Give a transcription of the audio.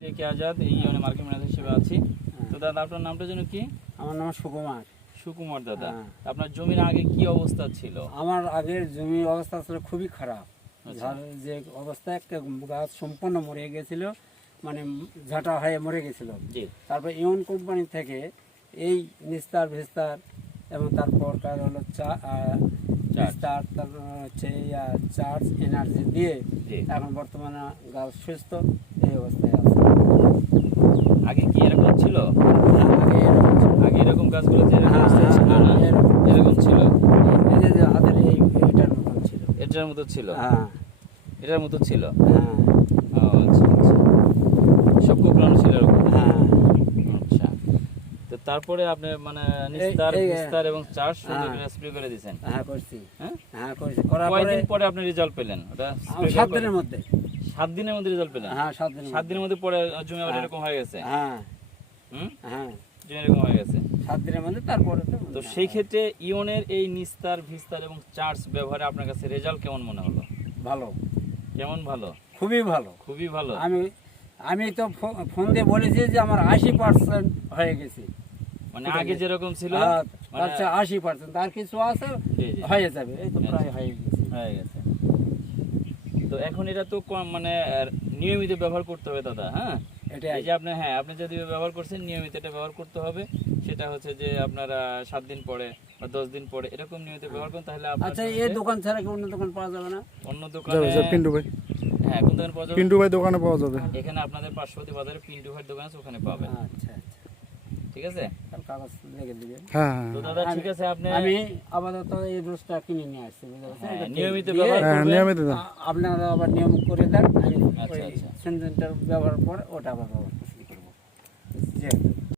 কে আজাদ এই ইউনিয়নে market manager হিসেবে আছি। তো দাদা আপনার নামটা যেন কি? আমার নাম সুকুমার। সুকুমার দাদা, হ্যাঁ। আপনার জমির আগে কি অবস্থা ছিল? আমার আগের জমির অবস্থা ছিল খুবই খারাপ। আচ্ছা। যে অবস্থায় একটা গাছ সম্পূর্ণ মরে গেছিল, মানে ঝাঁটা হয়ে মরে গেছিল। জি। তারপর ইউন কোম্পানি থেকে এই নিস্তার ভিস্তার এবং তারপর কার হলো নিস্তার, তারপর হচ্ছে চার্জ এনার্জি দিয়ে জি। এখন বর্তমানে গাছ সুস্থ এই অবস্থায় আছে। আগে কি এরকম ছিল? আগে এরকম ছিল। আগে এরকম গাছগুলো যে এরকম হ্যাঁ, অবস্থায় ছিল না? এরকম ছিল। এই যে হাতের এইটার মতন ছিল। এটার মতো ছিল। হ্যাঁ এটার মতো ছিল। হ্যাঁ ও আচ্ছা আচ্ছা। সব কোকড়ানো ছিল এরকম। হ্যাঁ। আচ্ছা। তো তারপরে আপনি মানে নিস্তার বিস্তার এবং চার্জ সুন্দর করে স্প্রে করে দিয়েছেন। হ্যাঁ করছি। হ্যাঁ? হ্যাঁ করছি। করার পরে কয়দিন পরে আপনি রেজাল্ট পেলেন? ওটা স্প্রে 7 দিনের মধ্যে। 7 দিনের মধ্যে রেজাল্ট পেলেন? হ্যাঁ 7 দিনের 7 দিনের মধ্যে পরে জমি আবার হ্যাঁ। এরকম হয়ে গেছে? হ্যাঁ হুম? হ্যাঁ জমি এরকম হয়ে গেছে। 7 দিনের মধ্যে তারপরে তো সেই ক্ষেত্রে ইওনের এই নিস্তার ভিস্তার এবং চার্জ ব্যবহারে আপনার কাছে রেজাল্ট কেমন মনে হলো? ভালো, কেমন ভালো? খুবই ভালো। খুবই ভালো। আমি তো ফোন দিয়ে বলেছি যে আমার 80% হয়ে গেছে। মানে আগে যেরকম ছিল মানে আচ্ছা 80%, আর কিছু আছে জি, জি। হয়ে যাবে। এই তো প্রায় হয়ে গেছে। হয়ে গেছে। তো এখন এটা তো মানে নিয়মিত ব্যবহার করতে হবে দাদা, হ্যাঁ? এটাই। এই যে আপনি আপনি যদি ব্যবহার করছেন নিয়মিত এটা ব্যবহার করতে হবে। সেটা হচ্ছে যে আপনারা 7 দিন পরে বা 10 দিন পরে এরকম নিয়মিত ব্যবহার করুন, তাহলে আপনার আচ্ছা এই দোকান ছাড়া কি অন্য দোকান পাওয়া যাবে না? অন্য যাবে দোকানে স্যার, পিন্টু ভাই। হ্যাঁ, কোন দোকানে পাওয়া যাবে? পিন্টু ভাই দোকানে পাওয়া যাবে। এখানে আপনাদের পার্শ্ববর্তী বাজারে পিন্টু ভাইয়ের দোকান আছে, ওখানে পাবেন। আচ্ছা আচ্ছা, ঠিক আছে? তাহলে কাগজ লেগে দিবেন। হ্যাঁ তো দাদা ঠিক আছে, আপনি আমি আপাতত এই রোজটা কিনে নিয়ে আসছি, বুঝতে পারছেন? হ্যাঁ, এটা নিয়মিত দিয়ে ব্যবহার হ্যাঁ করবেন। নিয়মিত দেন। আপনারা আবার নিয়ম করে দেন। আমি আচ্ছা, ওই আচ্ছা। সেন্টেন্সটার ব্যবহার পরে ওটা আবার ব্যবহার করবো। জি।